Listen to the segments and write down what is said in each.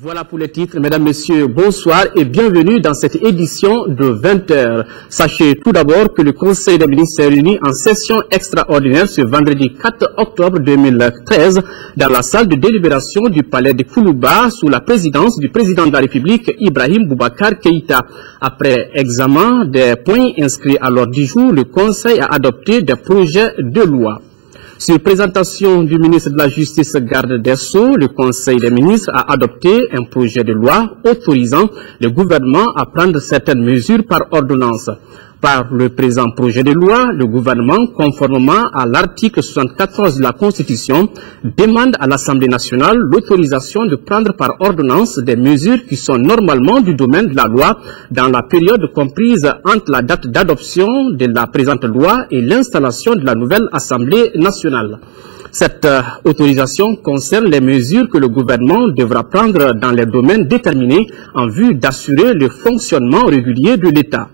Voilà pour les titres. Mesdames, Messieurs, bonsoir et bienvenue dans cette édition de 20h. Sachez tout d'abord que le Conseil des ministres est réuni en session extraordinaire ce vendredi 4 octobre 2013 dans la salle de délibération du palais de Koulouba sous la présidence du président de la République Ibrahim Boubacar Keïta. Après examen des points inscrits à l'ordre du jour, le Conseil a adopté des projets de loi. Sur présentation du ministre de la Justice garde des Sceaux, le Conseil des ministres a adopté un projet de loi autorisant le gouvernement à prendre certaines mesures par ordonnance. Par le présent projet de loi, le gouvernement, conformément à l'article 74 de la Constitution, demande à l'Assemblée nationale l'autorisation de prendre par ordonnance des mesures qui sont normalement du domaine de la loi dans la période comprise entre la date d'adoption de la présente loi et l'installation de la nouvelle Assemblée nationale. Cette autorisation concerne les mesures que le gouvernement devra prendre dans les domaines déterminés en vue d'assurer le fonctionnement régulier de l'État.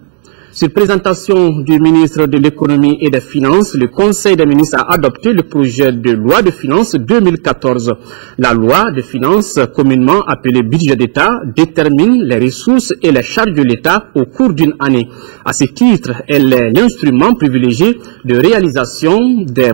Sur présentation du ministre de l'Économie et des Finances, le Conseil des ministres a adopté le projet de loi de finances 2014. La loi de finances, communément appelée budget d'État, détermine les ressources et les charges de l'État au cours d'une année. À ce titre, elle est l'instrument privilégié de réalisation des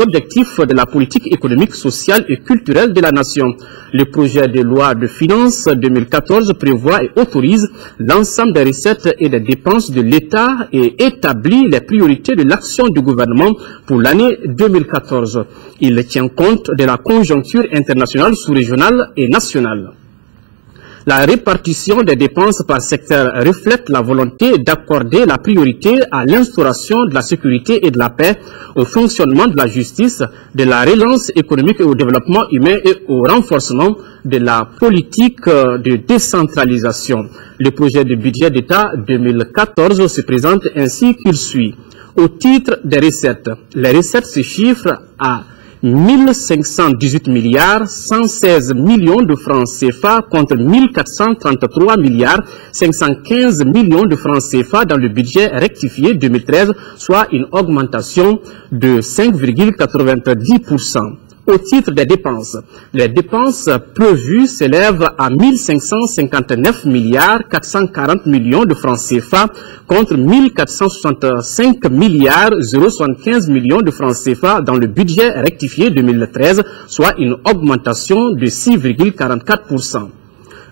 objectifs de la politique économique, sociale et culturelle de la nation. Le projet de loi de finances 2014 prévoit et autorise l'ensemble des recettes et des dépenses de l'État et établit les priorités de l'action du gouvernement pour l'année 2014. Il tient compte de la conjoncture internationale, sous-régionale et nationale. La répartition des dépenses par secteur reflète la volonté d'accorder la priorité à l'instauration de la sécurité et de la paix, au fonctionnement de la justice, de la relance économique et au développement humain et au renforcement de la politique de décentralisation. Le projet de budget d'État 2014 se présente ainsi qu'il suit. Au titre des recettes, les recettes se chiffrent à 1518 milliards 116 millions de francs CFA contre 1433 milliards 515 millions de francs CFA dans le budget rectifié 2013, soit une augmentation de 5,90%. Au titre des dépenses, les dépenses prévues s'élèvent à 1559 milliards 440 millions de francs CFA contre 1465 milliards 075 millions de francs CFA dans le budget rectifié 2013, soit une augmentation de 6,44%.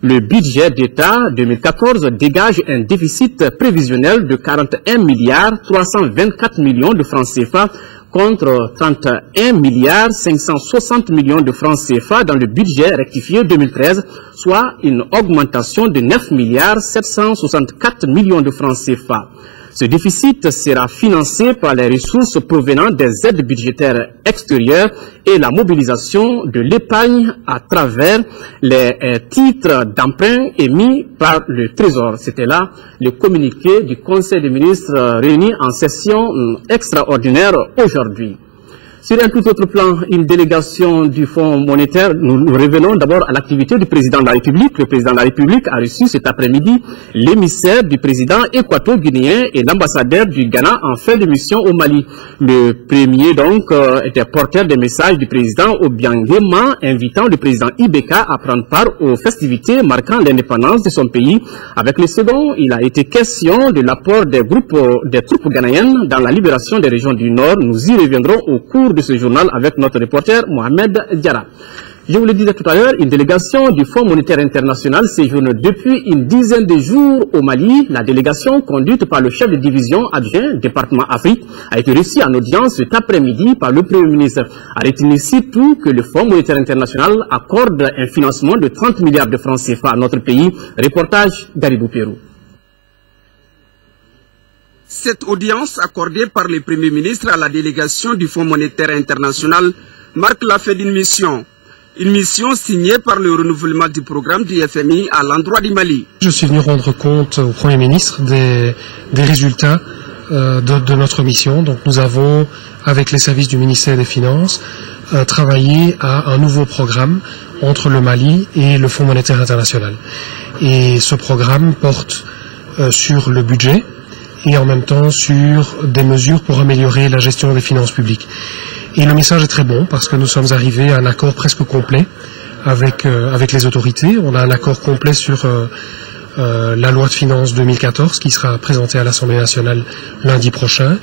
Le budget d'État 2014 dégage un déficit prévisionnel de 41 milliards 324 millions de francs CFA contre 31 milliards 560 millions de francs CFA dans le budget rectifié 2013, soit une augmentation de 9 milliards 764 millions de francs CFA. Ce déficit sera financé par les ressources provenant des aides budgétaires extérieures et la mobilisation de l'épargne à travers les titres d'emprunt émis par le Trésor. C'était là le communiqué du Conseil des ministres réuni en session extraordinaire aujourd'hui. Sur un tout autre plan, une délégation du Fonds monétaire, nous revenons d'abord à l'activité du président de la République. Le président de la République a reçu cet après-midi l'émissaire du président équato-guinéen et l'ambassadeur du Ghana en fin de mission au Mali. Le premier donc était porteur des messages du président Obiangema, invitant le président Ibeka à prendre part aux festivités marquant l'indépendance de son pays. Avec le second, il a été question de l'apport des troupes ghanéennes dans la libération des régions du Nord. Nous y reviendrons au cours de ce journal avec notre reporter Mohamed Diarra. Je vous le disais tout à l'heure, une délégation du Fonds monétaire international séjourne depuis une dizaine de jours au Mali. La délégation, conduite par le chef de division adjoint département Afrique, a été reçue en audience cet après-midi par le Premier ministre. A retenu surtout que le Fonds monétaire international accorde un financement de 30 milliards de francs CFA à notre pays. Reportage Garibou Pérou. Cette audience accordée par le Premier ministre à la délégation du Fonds monétaire international marque la fin d'une mission. Une mission signée par le renouvellement du programme du FMI à l'endroit du Mali. Je suis venu rendre compte au Premier ministre des résultats de notre mission. Donc nous avons, avec les services du ministère des Finances, travaillé à un nouveau programme entre le Mali et le Fonds monétaire international. Et ce programme porte sur le budget et en même temps sur des mesures pour améliorer la gestion des finances publiques. Et le message est très bon parce que nous sommes arrivés à un accord presque complet avec les autorités. On a un accord complet sur la loi de finances 2014 qui sera présentée à l'Assemblée nationale lundi prochain.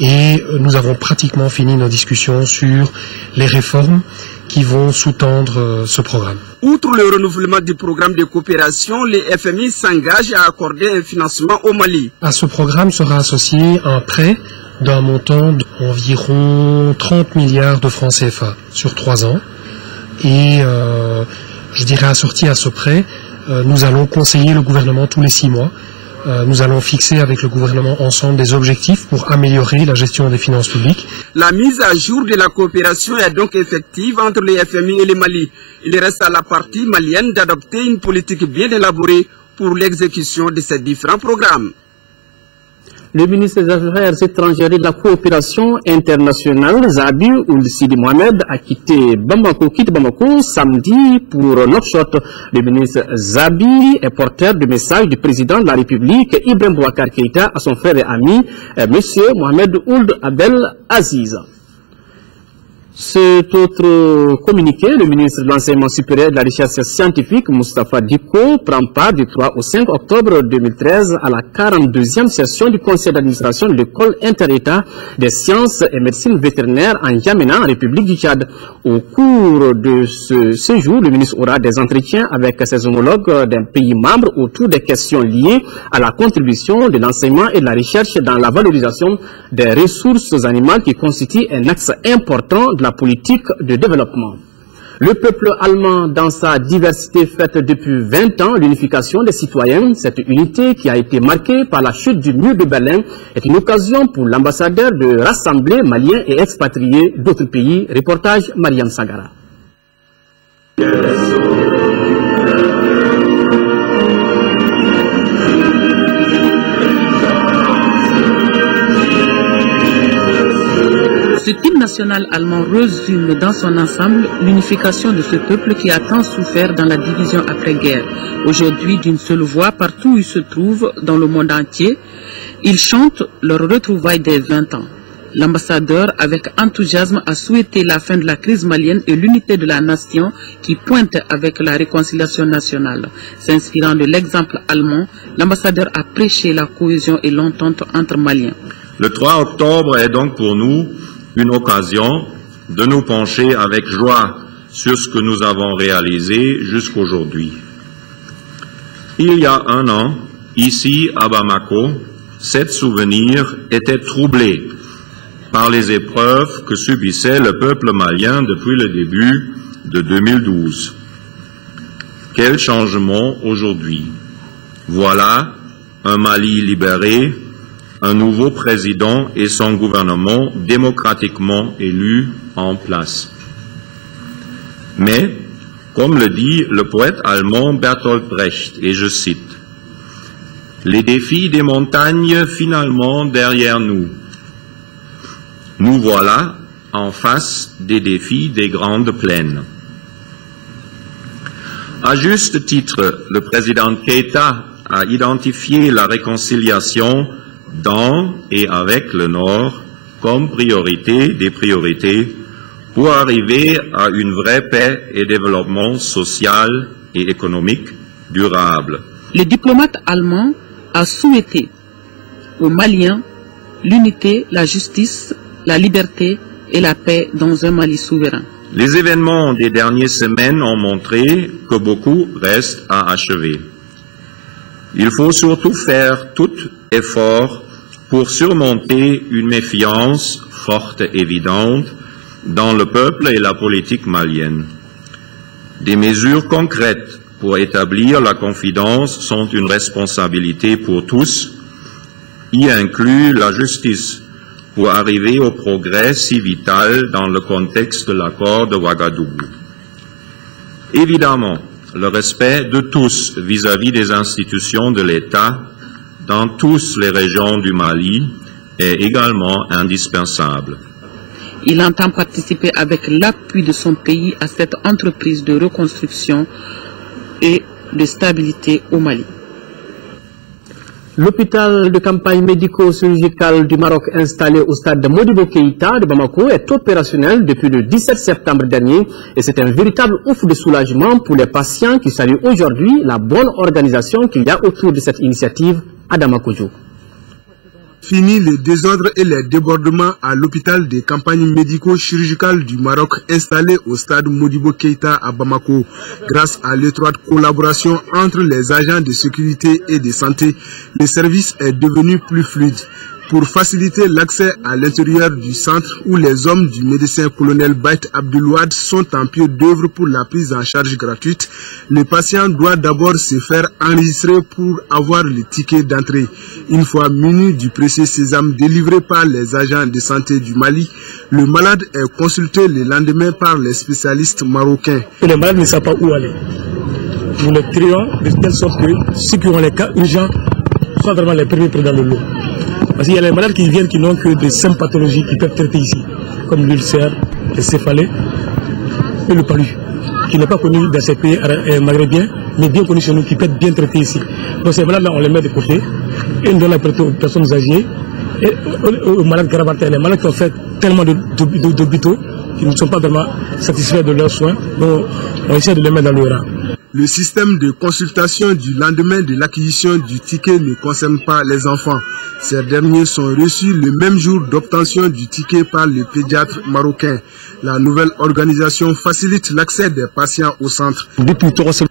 Et nous avons pratiquement fini nos discussions sur les réformes qui vont sous-tendre ce programme. Outre le renouvellement du programme de coopération, les FMI s'engagent à accorder un financement au Mali. À ce programme sera associé un prêt d'un montant d'environ 30 milliards de francs CFA sur 3 ans. Et je dirais assorti à ce prêt, nous allons conseiller le gouvernement tous les 6 mois. Nous allons fixer avec le gouvernement ensemble des objectifs pour améliorer la gestion des finances publiques. La mise à jour de la coopération est donc effective entre les FMI et le Mali. Il reste à la partie malienne d'adopter une politique bien élaborée pour l'exécution de ces différents programmes. Le ministre des Affaires étrangères et de la coopération internationale, Zabi Ould Sidi Mohamed, a quitté Bamako samedi pour Nouakchott. Le ministre Zabi est porteur du message du président de la République, Ibrahim Boubacar Keïta, à son frère et ami, M. Mohamed Ould Abdel Aziz. Cet autre communiqué, le ministre de l'Enseignement supérieur et de la Recherche scientifique, Moustapha Diko, prend part du 3 au 5 octobre 2013 à la 42e session du conseil d'administration de l'école inter-État des sciences et médecine vétérinaire en N'Djamena, en République du Tchad. Au cours de ce séjour, le ministre aura des entretiens avec ses homologues d'un pays membre autour des questions liées à la contribution de l'enseignement et de la recherche dans la valorisation des ressources animales qui constituent un axe important de la politique de développement. Le peuple allemand, dans sa diversité, fête depuis 20 ans l'unification des citoyens. Cette unité, qui a été marquée par la chute du mur de Berlin, est une occasion pour l'ambassadeur de rassembler Maliens et expatriés d'autres pays. Reportage Mariam Sagara. Ce hymne national allemand résume dans son ensemble l'unification de ce peuple qui a tant souffert dans la division après-guerre. Aujourd'hui, d'une seule voix, partout où ils se trouvent dans le monde entier, ils chantent leur retrouvaille des 20 ans. L'ambassadeur, avec enthousiasme, a souhaité la fin de la crise malienne et l'unité de la nation qui pointe avec la réconciliation nationale. S'inspirant de l'exemple allemand, l'ambassadeur a prêché la cohésion et l'entente entre Maliens. Le 3 octobre est donc pour nous une occasion de nous pencher avec joie sur ce que nous avons réalisé jusqu'aujourd'hui. Il y a un an, ici à Bamako, cet souvenir était troublé par les épreuves que subissait le peuple malien depuis le début de 2012. Quel changement aujourd'hui! Voilà un Mali libéré, un nouveau président et son gouvernement démocratiquement élus en place. Mais, comme le dit le poète allemand Bertolt Brecht, et je cite, « Les défis des montagnes finalement derrière nous. Nous voilà en face des défis des grandes plaines. » À juste titre, le président Keïta a identifié la réconciliation dans et avec le Nord comme priorité des priorités pour arriver à une vraie paix et développement social et économique durable. Le diplomate allemand a souhaité aux Maliens l'unité, la justice, la liberté et la paix dans un Mali souverain. Les événements des dernières semaines ont montré que beaucoup reste à achever. Il faut surtout faire tout effort pour surmonter une méfiance forte et évidente dans le peuple et la politique malienne. Des mesures concrètes pour établir la confiance sont une responsabilité pour tous, y inclut la justice pour arriver au progrès si vital dans le contexte de l'accord de Ouagadougou. Évidemment, le respect de tous vis-à-vis des institutions de l'État dans toutes les régions du Mali est également indispensable. Il entend participer avec l'appui de son pays à cette entreprise de reconstruction et de stabilité au Mali. L'hôpital de campagne médico-chirurgical du Maroc installé au stade de Modibo Keïta de Bamako est opérationnel depuis le 17 septembre dernier et c'est un véritable ouf de soulagement pour les patients qui saluent aujourd'hui la bonne organisation qu'il y a autour de cette initiative à Damakojo. Fini les désordres et les débordements à l'hôpital des campagnes médico-chirurgicales du Maroc installé au stade Modibo Keïta à Bamako. Grâce à l'étroite collaboration entre les agents de sécurité et de santé, le service est devenu plus fluide. Pour faciliter l'accès à l'intérieur du centre où les hommes du médecin-colonel Bait Abdelouad sont en pied d'œuvre pour la prise en charge gratuite, le patient doit d'abord se faire enregistrer pour avoir le ticket d'entrée. Une fois muni du précieux sésame délivré par les agents de santé du Mali, le malade est consulté le lendemain par les spécialistes marocains. Les malades ne savent pas où aller. Nous les trions de telle sorte que ceux qui ont les cas urgents soient vraiment les premiers pris dans le lot. Parce qu'il y a les malades qui viennent qui n'ont que de simples pathologies qui peuvent traiter ici, comme l'ulcère, les céphalées et le palu, qui n'est pas connu dans ces pays maghrébiens, mais bien connu chez nous, qui peut être bien traité ici. Donc ces malades-là, on les met de côté et on donne la priorité aux personnes âgées et aux malades gravataires, les malades qui ont fait tellement d'hôpitaux qui ne sont pas vraiment satisfaits de leurs soins, donc on essaie de les mettre dans le rang. Le système de consultation du lendemain de l'acquisition du ticket ne concerne pas les enfants. Ces derniers sont reçus le même jour d'obtention du ticket par le pédiatre marocain. La nouvelle organisation facilite l'accès des patients au centre.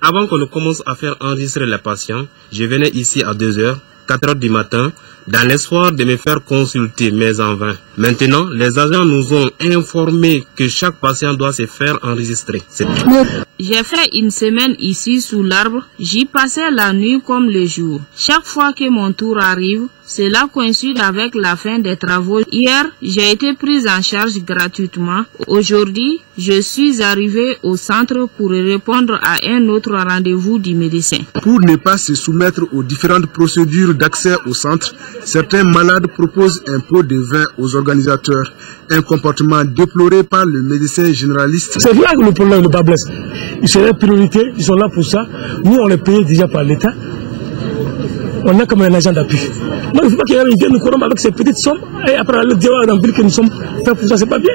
Avant qu'on ne commence à faire enregistrer les patients, je venais ici à 2h, 4h du matin, dans l'espoir de me faire consulter, mais en vain. Maintenant, les agents nous ont informé que chaque patient doit se faire enregistrer. J'ai fait une semaine ici sous l'arbre. J'y passais la nuit comme le jour. Chaque fois que mon tour arrive, cela coïncide avec la fin des travaux. Hier, j'ai été prise en charge gratuitement. Aujourd'hui, je suis arrivée au centre pour répondre à un autre rendez-vous du médecin. Pour ne pas se soumettre aux différentes procédures d'accès au centre, certains malades proposent un pot de vin aux organisateurs. Un comportement déploré par le médecin généraliste. C'est là que le problème de Bablesse. Ils sont la priorité, ils sont là pour ça. Nous, on les paye déjà par l'État. On est comme un agent d'appui. Moi, il ne faut pas qu'ils viennent nous corrompre avec ces petites sommes et après aller dire que nous sommes faits pour ça, c'est pas bien.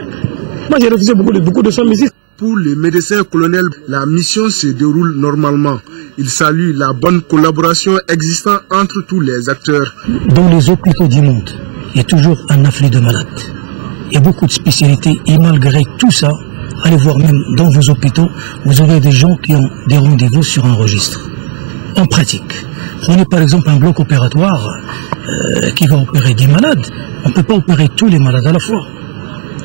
Moi, j'ai refusé beaucoup de sommes ici. Pour le médecin colonel, la mission se déroule normalement. Il salue la bonne collaboration existant entre tous les acteurs. Dans les hôpitaux du monde, il y a toujours un afflux de malades. Il y a beaucoup de spécialités et malgré tout ça, allez voir même dans vos hôpitaux, vous aurez des gens qui ont des rendez-vous sur un registre. En pratique, prenez par exemple un bloc opératoire qui va opérer des malades. On ne peut pas opérer tous les malades à la fois.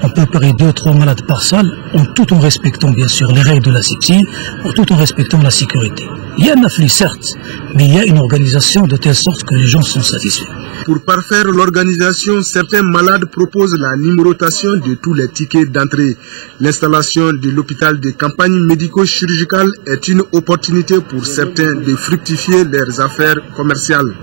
On peut opérer 2 ou 3 malades par salle, tout en respectant bien sûr les règles de la l'asepsie, tout en respectant la sécurité. Il y a un afflux certes, mais il y a une organisation de telle sorte que les gens sont satisfaits. Pour parfaire l'organisation, certains malades proposent la numérotation de tous les tickets d'entrée. L'installation de l'hôpital de campagne médico-chirurgicale est une opportunité pour certains de fructifier leurs affaires commerciales.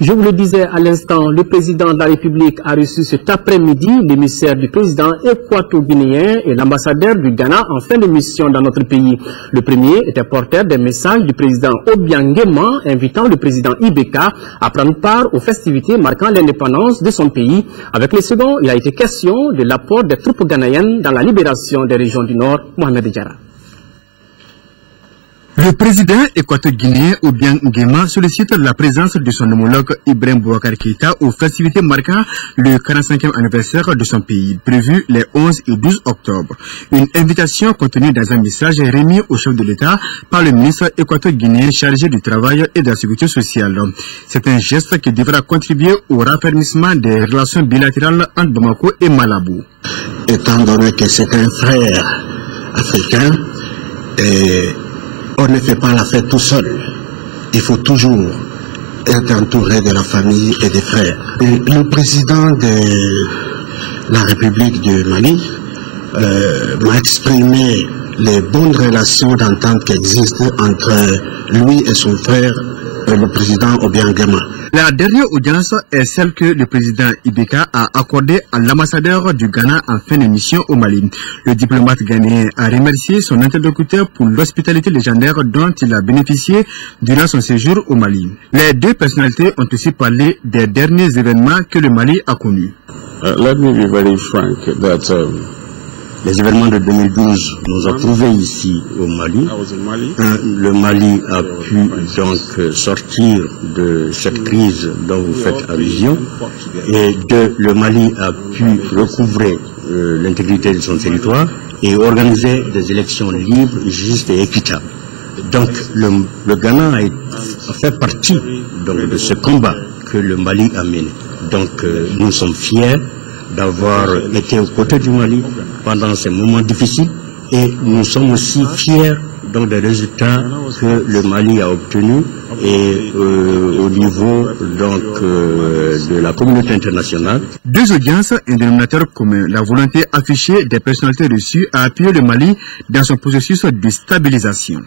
Je vous le disais à l'instant, le président de la République a reçu cet après-midi l'émissaire du président équato-guinéen et l'ambassadeur du Ghana en fin de mission dans notre pays. Le premier était porteur des messages du président Obiang Nguema invitant le président Ibeka à prendre part aux festivités marquant l'indépendance de son pays. Avec le second, il a été question de l'apport des troupes ghanéennes dans la libération des régions du Nord. Mohamed Diarra. Le président équato-guinéen Obiang Nguema sollicite la présence de son homologue Ibrahim Boubacar Keïta aux festivités marquant le 45e anniversaire de son pays, prévu les 11 et 12 octobre. Une invitation contenue dans un message remis au chef de l'État par le ministre équato-guinéen chargé du travail et de la sécurité sociale. C'est un geste qui devra contribuer au raffermissement des relations bilatérales entre Bamako et Malabo. Étant donné que c'est un frère africain, on ne fait pas la fête tout seul. Il faut toujours être entouré de la famille et des frères. Et le président de la République du Mali m'a exprimé les bonnes relations d'entente qui existent entre lui et son frère le président Obiang Nguema. La dernière audience est celle que le président Ibeka a accordée à l'ambassadeur du Ghana en fin de mission au Mali. Le diplomate ghanéen a remercié son interlocuteur pour l'hospitalité légendaire dont il a bénéficié durant son séjour au Mali. Les deux personnalités ont aussi parlé des derniers événements que le Mali a connus. Let me be very frank that les événements de 2012 nous ont trouvés ici au Mali. Le Mali a pu donc sortir de cette crise dont vous faites allusion. Et le Mali a pu recouvrer l'intégrité de son territoire et organiser des élections libres, justes et équitables. Donc le Ghana a fait partie donc, de ce combat que le Mali a mené. Donc nous sommes fiers d'avoir été aux côtés du Mali pendant ces moments difficiles et nous sommes aussi fiers donc, des résultats que le Mali a obtenus et au niveau donc, de la communauté internationale. Deux audiences, un dénominateur commun, la volonté affichée des personnalités reçues à appuyer le Mali dans son processus de stabilisation.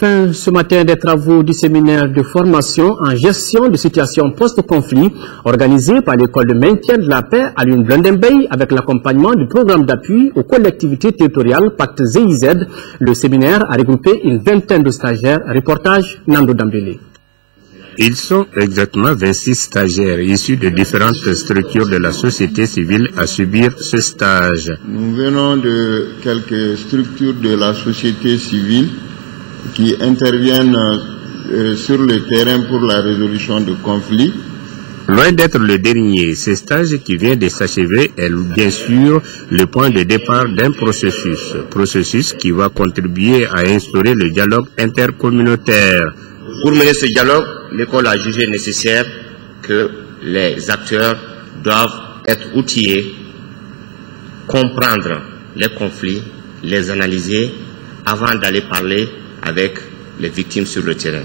Fin ce matin des travaux du séminaire de formation en gestion de situations post-conflit organisé par l'école de maintien de la paix à l'Union Blondembey avec l'accompagnement du programme d'appui aux collectivités territoriales Pacte GIZ. Le séminaire a regroupé une vingtaine de stagiaires. Reportage Nando Dambélé. Ils sont exactement 26 stagiaires issus de différentes structures de la société civile à subir ce stage. Nous venons de quelques structures de la société civile qui interviennent sur le terrain pour la résolution de conflits. Loin d'être le dernier, ce stage qui vient de s'achever est bien sûr le point de départ d'un processus qui va contribuer à instaurer le dialogue intercommunautaire. Pour mener ce dialogue, l'école a jugé nécessaire que les acteurs doivent être outillés, comprendre les conflits, les analyser avant d'aller parler avec les victimes sur le terrain.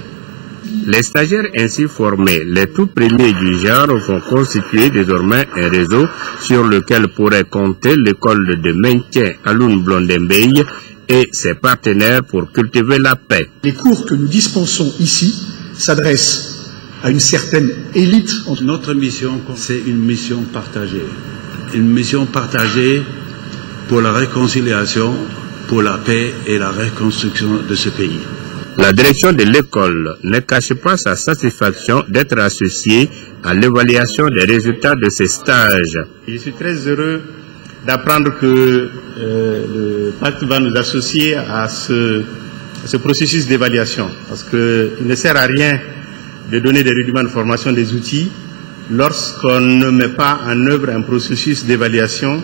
Les stagiaires ainsi formés, les tout premiers du genre, vont constituer désormais un réseau sur lequel pourrait compter l'école de maintien Alun Blondembey et ses partenaires pour cultiver la paix. Les cours que nous dispensons ici s'adressent à une certaine élite. Notre mission, c'est une mission partagée. Une mission partagée pour la réconciliation, pour la paix et la reconstruction de ce pays. La direction de l'école ne cache pas sa satisfaction d'être associée à l'évaluation des résultats de ces stages. Je suis très heureux d'apprendre que le pacte va nous associer à ce processus d'évaluation, parce qu'il ne sert à rien de donner des rudiments de formation, des outils, lorsqu'on ne met pas en œuvre un processus d'évaluation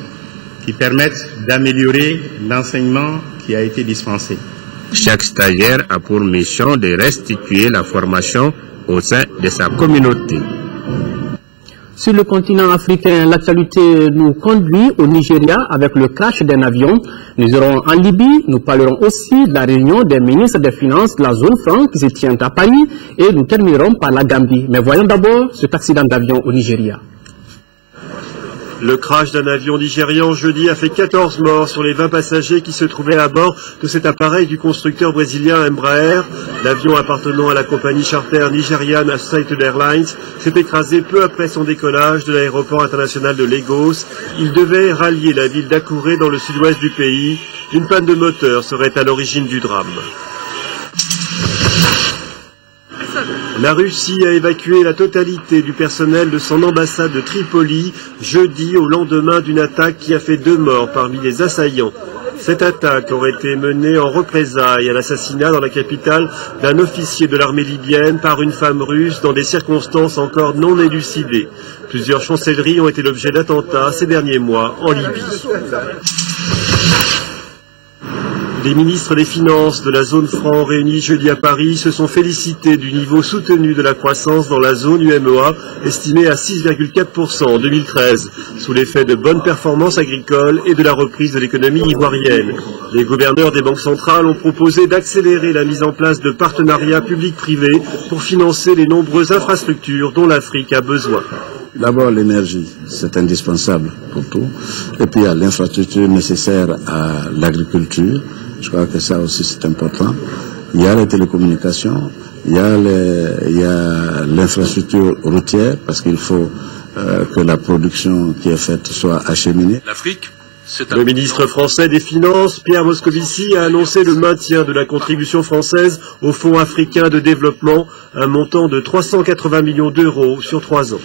qui permettent d'améliorer l'enseignement qui a été dispensé. Chaque stagiaire a pour mission de restituer la formation au sein de sa communauté. Sur le continent africain, l'actualité nous conduit au Nigeria avec le crash d'un avion. Nous irons en Libye, nous parlerons aussi de la réunion des ministres des Finances de la zone franc qui se tient à Paris et nous terminerons par la Gambie. Mais voyons d'abord cet accident d'avion au Nigeria. Le crash d'un avion nigérian jeudi a fait 14 morts sur les 20 passagers qui se trouvaient à bord de cet appareil du constructeur brésilien Embraer. L'avion appartenant à la compagnie charter Nigerian Associated Airlines s'est écrasé peu après son décollage de l'aéroport international de Lagos. Il devait rallier la ville d'Akure dans le sud-ouest du pays. Une panne de moteur serait à l'origine du drame. La Russie a évacué la totalité du personnel de son ambassade de Tripoli jeudi au lendemain d'une attaque qui a fait 2 morts parmi les assaillants. Cette attaque aurait été menée en représailles à l'assassinat dans la capitale d'un officier de l'armée libyenne par une femme russe dans des circonstances encore non élucidées. Plusieurs chancelleries ont été l'objet d'attentats ces derniers mois en Libye. Les ministres des Finances de la zone franc réunis jeudi à Paris se sont félicités du niveau soutenu de la croissance dans la zone UMEA, estimée à 6,4% en 2013, sous l'effet de bonnes performances agricoles et de la reprise de l'économie ivoirienne. Les gouverneurs des banques centrales ont proposé d'accélérer la mise en place de partenariats publics-privés pour financer les nombreuses infrastructures dont l'Afrique a besoin. D'abord, l'énergie, c'est indispensable pour tout. Et puis, il y a l'infrastructure nécessaire à l'agriculture. Je crois que ça aussi, c'est important. Il y a les télécommunications, il y a l'infrastructure routière, parce qu'il faut que la production qui est faite soit acheminée. Le ministre français des Finances, Pierre Moscovici, a annoncé le maintien de la contribution française au Fonds africain de développement, un montant de 380 millions d'euros sur 3 ans.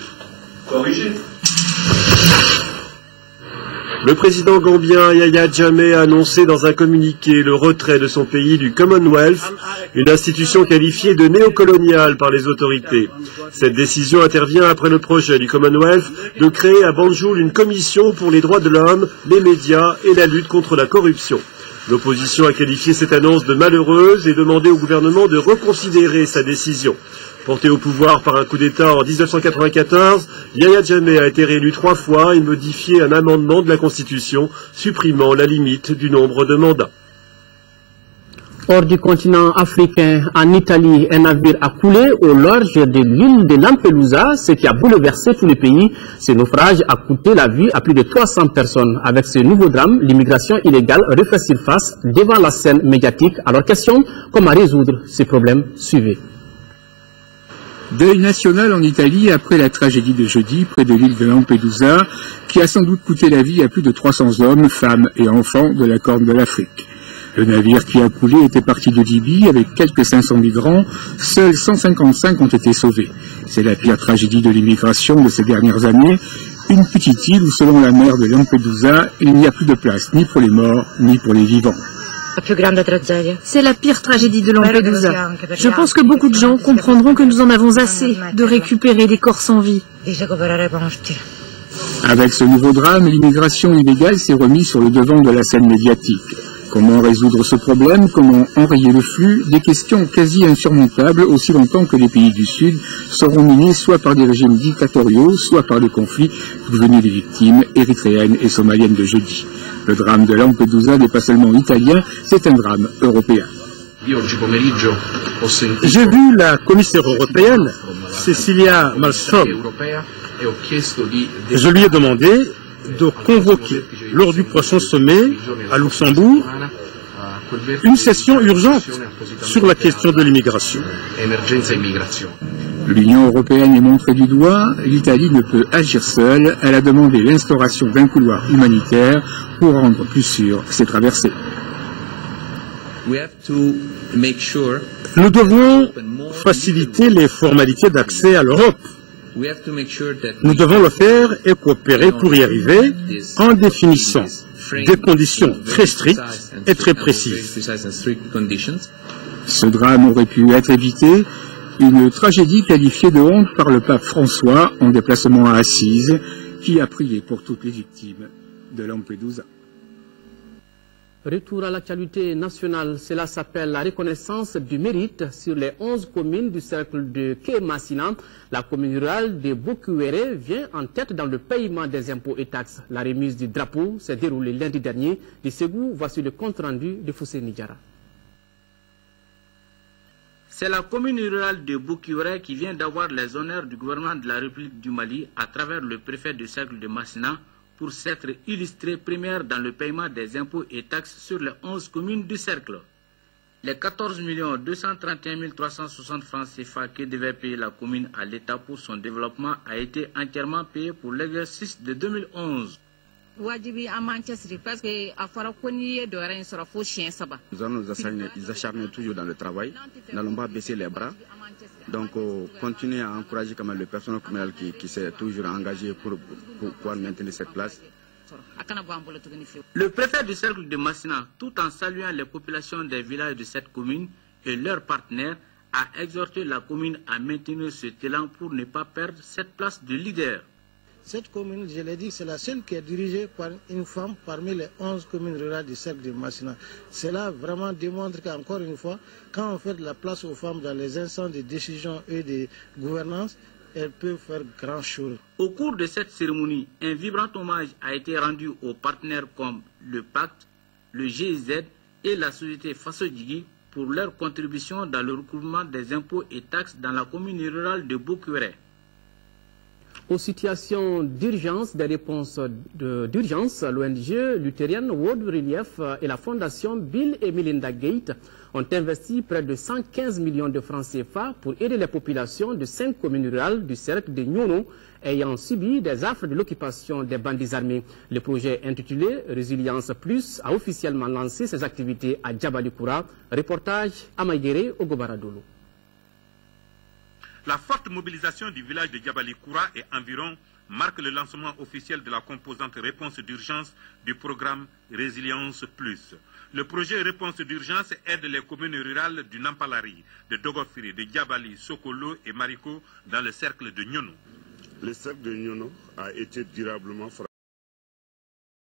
Le président gambien Yahya Jammeh a annoncé dans un communiqué le retrait de son pays du Commonwealth, une institution qualifiée de néocoloniale par les autorités. Cette décision intervient après le projet du Commonwealth de créer à Banjul une commission pour les droits de l'homme, les médias et la lutte contre la corruption. L'opposition a qualifié cette annonce de malheureuse et demandé au gouvernement de reconsidérer sa décision. Porté au pouvoir par un coup d'État en 1994, Yahya Jammeh a été réélu 3 fois et modifié un amendement de la Constitution supprimant la limite du nombre de mandats. Hors du continent africain, en Italie, un navire a coulé au large de l'île de Lampedusa, ce qui a bouleversé tout le pays. Ce naufrage a coûté la vie à plus de 300 personnes. Avec ce nouveau drame, l'immigration illégale refait surface devant la scène médiatique. Alors question, comment résoudre ces problèmes? Suivez. Deuil national en Italie après la tragédie de jeudi près de l'île de Lampedusa, qui a sans doute coûté la vie à plus de 300 hommes, femmes et enfants de la Corne de l'Afrique. Le navire qui a coulé était parti de Libye avec quelques 500 migrants. Seuls 155 ont été sauvés. C'est la pire tragédie de l'immigration de ces dernières années. Une petite île où, selon la maire de Lampedusa, il n'y a plus de place ni pour les morts ni pour les vivants. C'est la pire tragédie de Lampedusa. Je pense que beaucoup de gens comprendront que nous en avons assez de récupérer des corps sans vie. Avec ce nouveau drame, l'immigration illégale s'est remise sur le devant de la scène médiatique. Comment résoudre ce problème? Comment enrayer le flux? Des questions quasi insurmontables aussi longtemps que les pays du Sud seront minés soit par des régimes dictatoriaux, soit par les conflits devenus des victimes érythréennes et somaliennes de jeudi. Le drame de Lampedusa n'est pas seulement italien, c'est un drame européen. J'ai vu la commissaire européenne, Cecilia Malmström. Je lui ai demandé de convoquer, lors du prochain sommet à Luxembourg, une session urgente sur la question de l'immigration. L'Union européenne est montrée du doigt, l'Italie ne peut agir seule, elle a demandé l'instauration d'un couloir humanitaire pour rendre plus sûres ces traversées. Nous devons faciliter les formalités d'accès à l'Europe. Nous devons le faire et coopérer pour y arriver en définissant des conditions très strictes et très précises. Ce drame aurait pu être évité, une tragédie qualifiée de honte par le pape François en déplacement à Assise, qui a prié pour toutes les victimes de Lampedusa. Retour à l'actualité nationale, cela s'appelle la reconnaissance du mérite sur les 11 communes du cercle de Kémasina. La commune rurale de Bokuwere vient en tête dans le paiement des impôts et taxes. La remise du drapeau s'est déroulée lundi dernier. De Ségou, voici le compte-rendu de Foussé Nidjara. C'est la commune rurale de Bokuwere qui vient d'avoir les honneurs du gouvernement de la République du Mali à travers le préfet du cercle de Massina, pour s'être illustrée première dans le paiement des impôts et taxes sur les 11 communes du cercle. Les 14 231 360 francs CFA que devait payer la commune à l'État pour son développement a été entièrement payé pour l'exercice de 2011. Nous allons nous acharner toujours dans le travail, nous n'allons pas baisser les bras. Donc, continuer à encourager quand même le personnel communal qui s'est toujours engagé pour pouvoir maintenir cette place. Le préfet du cercle de Massina, tout en saluant les populations des villages de cette commune et leurs partenaires, a exhorté la commune à maintenir ce talent pour ne pas perdre cette place de leader. Cette commune, je l'ai dit, c'est la seule qui est dirigée par une femme parmi les 11 communes rurales du cercle de Massina. Cela vraiment démontre qu'encore une fois, quand on fait de la place aux femmes dans les instances de décision et de gouvernance, elles peuvent faire grand chose. Au cours de cette cérémonie, un vibrant hommage a été rendu aux partenaires comme le Pacte, le GIZ et la société Faso-Djigui pour leur contribution dans le recouvrement des impôts et taxes dans la commune rurale de Bokuwere. Aux situations d'urgence, des réponses d'urgence, l'ONG luthérienne World Relief et la fondation Bill et Melinda Gates ont investi près de 115 millions de francs CFA pour aider les populations de 5 communes rurales du cercle de Nyono ayant subi des affres de l'occupation des bandits armés. Le projet intitulé Résilience Plus a officiellement lancé ses activités à Djabalikoura. Reportage à Maïgéré au Gobaradolo. La forte mobilisation du village de Djabalikoura et environ marque le lancement officiel de la composante réponse d'urgence du programme Résilience Plus. Le projet réponse d'urgence aide les communes rurales du Nampalari, de Dogofiri, de Djabali, Sokolo et Mariko dans le cercle de Nyono. Le cercle de Nyono a été durablement frappé